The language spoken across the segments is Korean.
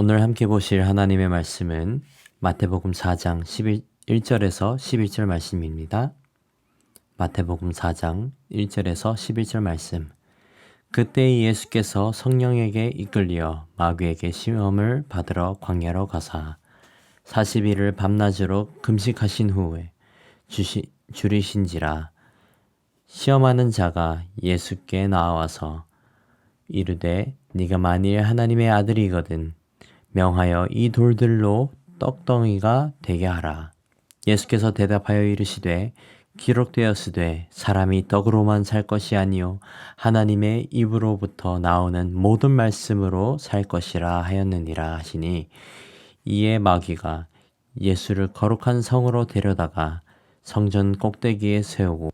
오늘 함께 보실 하나님의 말씀은 마태복음 4장 1절에서 11절 말씀입니다. 마태복음 4장 1절에서 11절 말씀. 그때 예수께서 성령에게 이끌려 마귀에게 시험을 받으러 광야로 가사 40일을 밤낮으로 금식하신 후에 줄이신지라. 시험하는 자가 예수께 나와서 이르되 네가 만일 하나님의 아들이거든 명하여 이 돌들로 떡덩이가 되게 하라. 예수께서 대답하여 이르시되 기록되었으되 사람이 떡으로만 살 것이 아니요 하나님의 입으로부터 나오는 모든 말씀으로 살 것이라 하였느니라 하시니, 이에 마귀가 예수를 거룩한 성으로 데려다가 성전 꼭대기에 세우고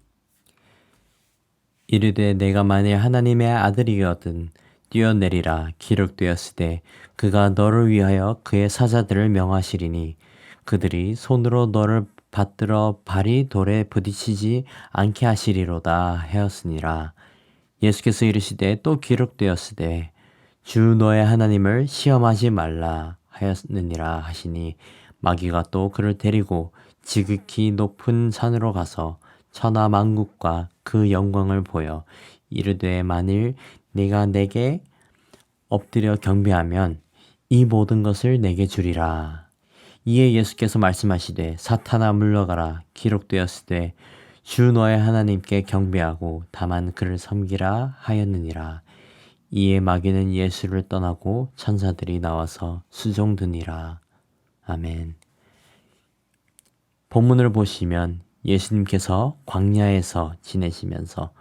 이르되 내가 만일 하나님의 아들이거든 뛰어내리라. 기록되었으되 그가 너를 위하여 그의 사자들을 명하시리니 그들이 손으로 너를 받들어 발이 돌에 부딪히지 않게 하시리로다 하였으니라. 예수께서 이르시되 또 기록되었으되 주 너의 하나님을 시험하지 말라 하였느니라 하시니, 마귀가 또 그를 데리고 지극히 높은 산으로 가서 천하 만국과 그 영광을 보여 이르되 만일 네가 내게 엎드려 경배하면 이 모든 것을 내게 주리라. 이에 예수께서 말씀하시되 사탄아 물러가라. 기록되었으되 주 너의 하나님께 경배하고 다만 그를 섬기라 하였느니라. 이에 마귀는 예수를 떠나고 천사들이 나와서 수종드니라. 아멘. 본문을 보시면 예수님께서 광야에서 지내시면서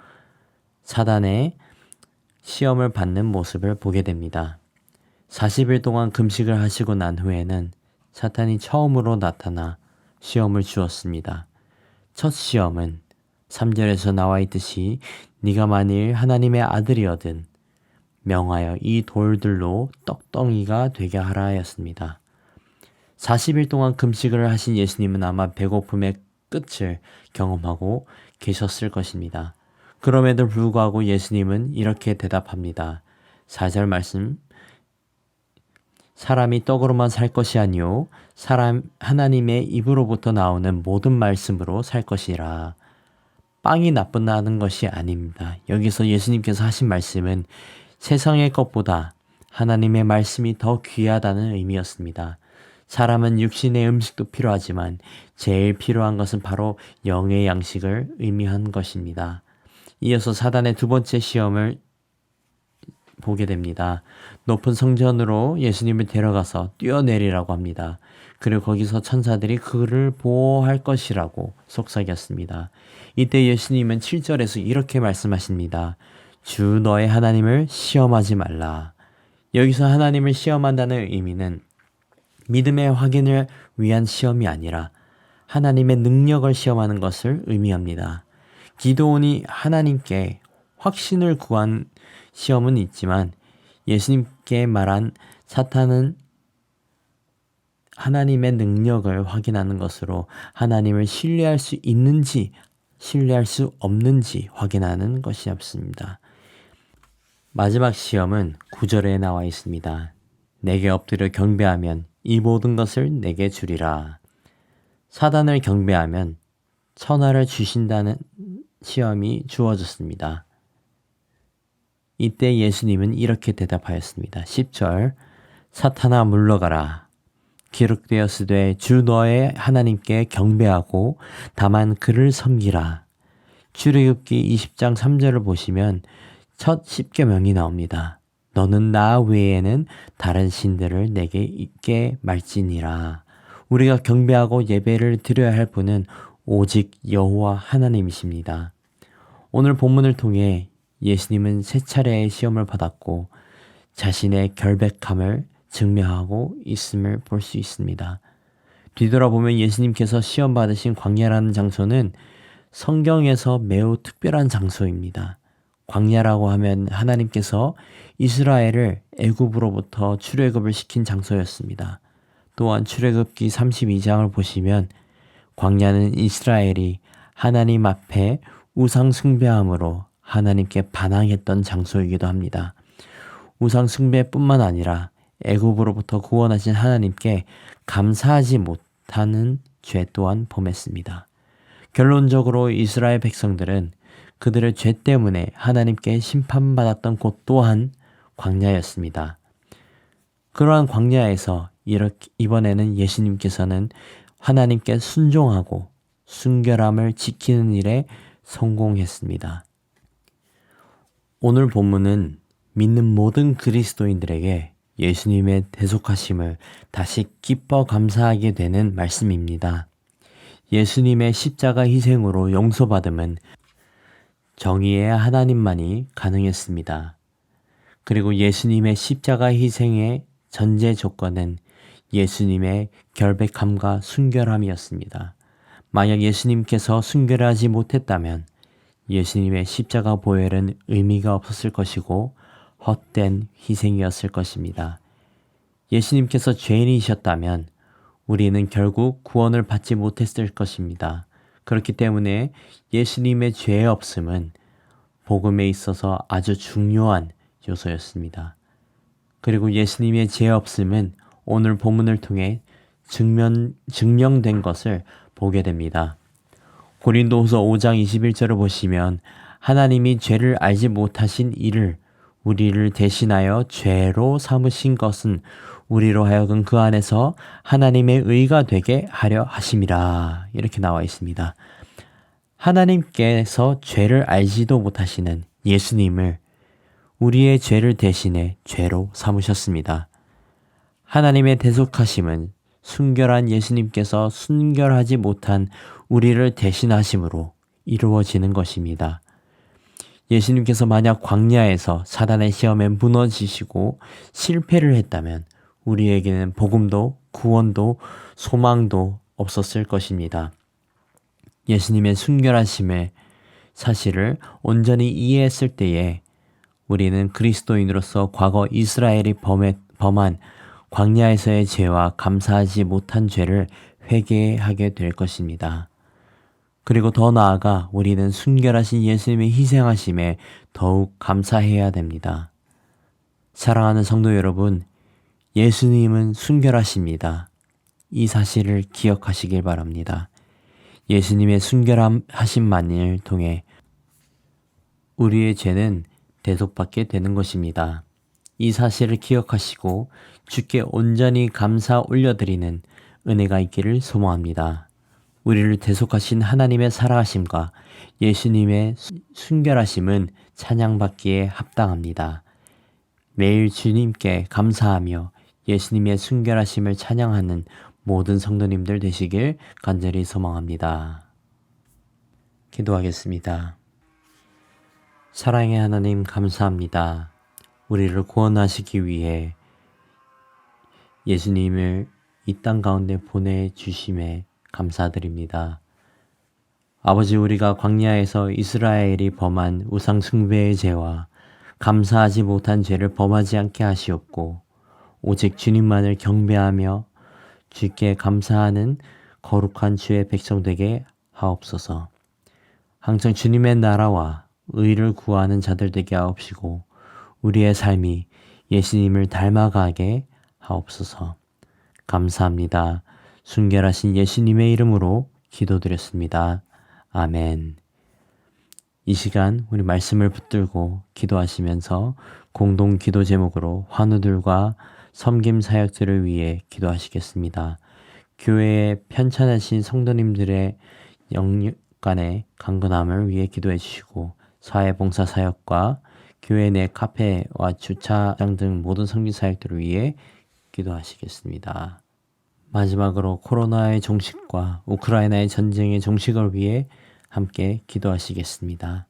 사단의 시험을 받는 모습을 보게 됩니다. 40일 동안 금식을 하시고 난 후에는 사탄이 처음으로 나타나 시험을 주었습니다. 첫 시험은 3절에서 나와 있듯이 네가 만일 하나님의 아들이거든 명하여 이 돌들로 떡덩이가 되게 하라 하였습니다. 40일 동안 금식을 하신 예수님은 아마 배고픔의 끝을 경험하고 계셨을 것입니다. 그럼에도 불구하고 예수님은 이렇게 대답합니다. 4절 말씀, 사람이 떡으로만 살 것이 아니요 하나님의 입으로부터 나오는 모든 말씀으로 살 것이라. 빵이 나쁘다는 것이 아닙니다. 여기서 예수님께서 하신 말씀은 세상의 것보다 하나님의 말씀이 더 귀하다는 의미였습니다. 사람은 육신의 음식도 필요하지만 제일 필요한 것은 바로 영의 양식을 의미한 것입니다. 이어서 사단의 두 번째 시험을 보게 됩니다. 높은 성전으로 예수님을 데려가서 뛰어내리라고 합니다. 그리고 거기서 천사들이 그를 보호할 것이라고 속삭였습니다. 이때 예수님은 7절에서 이렇게 말씀하십니다. 주 너의 하나님을 시험하지 말라. 여기서 하나님을 시험한다는 의미는 믿음의 확인을 위한 시험이 아니라 하나님의 능력을 시험하는 것을 의미합니다. 기도원이 하나님께 확신을 구한 시험은 있지만 예수님께 말한 사탄은 하나님의 능력을 확인하는 것으로 하나님을 신뢰할 수 있는지 신뢰할 수 없는지 확인하는 것이었습니다. 마지막 시험은 9절에 나와 있습니다. 내게 엎드려 경배하면 이 모든 것을 내게 주리라. 사단을 경배하면 천하를 주신다는 시험이 주어졌습니다. 이때 예수님은 이렇게 대답하였습니다. 10절, 사탄아 물러가라. 기록되었으되 주 너의 하나님께 경배하고 다만 그를 섬기라. 출애굽기 20장 3절을 보시면 첫 십계명이 나옵니다. 너는 나 외에는 다른 신들을 내게 있게 말지니라. 우리가 경배하고 예배를 드려야 할 분은 오직 여호와 하나님이십니다. 오늘 본문을 통해 예수님은 세 차례의 시험을 받았고 자신의 결백함을 증명하고 있음을 볼 수 있습니다. 뒤돌아보면 예수님께서 시험 받으신 광야라는 장소는 성경에서 매우 특별한 장소입니다. 광야라고 하면 하나님께서 이스라엘을 애굽으로부터 출애굽을 시킨 장소였습니다. 또한 출애굽기 32장을 보시면 광야는 이스라엘이 하나님 앞에 우상 숭배함으로 하나님께 반항했던 장소이기도 합니다. 우상 숭배뿐만 아니라 애굽으로부터 구원하신 하나님께 감사하지 못하는 죄 또한 범했습니다. 결론적으로 이스라엘 백성들은 그들의 죄 때문에 하나님께 심판받았던 곳 또한 광야였습니다. 그러한 광야에서 이번에는 예수님께서는 하나님께 순종하고 순결함을 지키는 일에 성공했습니다. 오늘 본문은 믿는 모든 그리스도인들에게 예수님의 대속하심을 다시 기뻐 감사하게 되는 말씀입니다. 예수님의 십자가 희생으로 용서받음은 정의의 하나님만이 가능했습니다. 그리고 예수님의 십자가 희생의 전제 조건은 예수님의 결백함과 순결함이었습니다. 만약 예수님께서 순결하지 못했다면 예수님의 십자가 보혈은 의미가 없었을 것이고 헛된 희생이었을 것입니다. 예수님께서 죄인이셨다면 우리는 결국 구원을 받지 못했을 것입니다. 그렇기 때문에 예수님의 죄 없음은 복음에 있어서 아주 중요한 요소였습니다. 그리고 예수님의 죄 없음은 오늘 본문을 통해 증명된 것을 보게 됩니다. 고린도후서 5장 21절을 보시면 하나님이 죄를 알지 못하신 이를 우리를 대신하여 죄로 삼으신 것은 우리로 하여금 그 안에서 하나님의 의가 되게 하려 하심이라 이렇게 나와 있습니다. 하나님께서 죄를 알지도 못하시는 예수님을 우리의 죄를 대신해 죄로 삼으셨습니다. 하나님의 대속하심은 순결한 예수님께서 순결하지 못한 우리를 대신하심으로 이루어지는 것입니다. 예수님께서 만약 광야에서 사단의 시험에 무너지시고 실패를 했다면 우리에게는 복음도 구원도 소망도 없었을 것입니다. 예수님의 순결하심의 사실을 온전히 이해했을 때에 우리는 그리스도인으로서 과거 이스라엘이 범한 광야에서의 죄와 감사하지 못한 죄를 회개하게 될 것입니다. 그리고 더 나아가 우리는 순결하신 예수님의 희생하심에 더욱 감사해야 됩니다. 사랑하는 성도 여러분, 예수님은 순결하십니다. 이 사실을 기억하시길 바랍니다. 예수님의 순결하심만을 통해 우리의 죄는 대속받게 되는 것입니다. 이 사실을 기억하시고 주께 온전히 감사 올려드리는 은혜가 있기를 소망합니다. 우리를 대속하신 하나님의 살아가심과 예수님의 순결하심은 찬양받기에 합당합니다. 매일 주님께 감사하며 예수님의 순결하심을 찬양하는 모든 성도님들 되시길 간절히 소망합니다. 기도하겠습니다. 사랑의 하나님 감사합니다. 우리를 구원하시기 위해 예수님을 이 땅 가운데 보내주심에 감사드립니다. 아버지, 우리가 광야에서 이스라엘이 범한 우상 숭배의 죄와 감사하지 못한 죄를 범하지 않게 하시옵고 오직 주님만을 경배하며 주께 감사하는 거룩한 주의 백성 되게 하옵소서. 항상 주님의 나라와 의를 구하는 자들 되게 하옵시고 우리의 삶이 예수님을 닮아가게 하옵소서. 감사합니다. 순결하신 예수님의 이름으로 기도드렸습니다. 아멘. 이 시간 우리 말씀을 붙들고 기도하시면서 공동 기도 제목으로 환우들과 섬김 사역들을 위해 기도하시겠습니다. 교회에 편찮으신 성도님들의 영육간의 강건함을 위해 기도해 주시고 사회봉사 사역과 교회 내 카페와 주차장 등 모든 섬김 사역들을 위해 기도하시겠습니다. 마지막으로 코로나의 종식과 우크라이나의 전쟁의 종식을 위해 함께 기도하시겠습니다.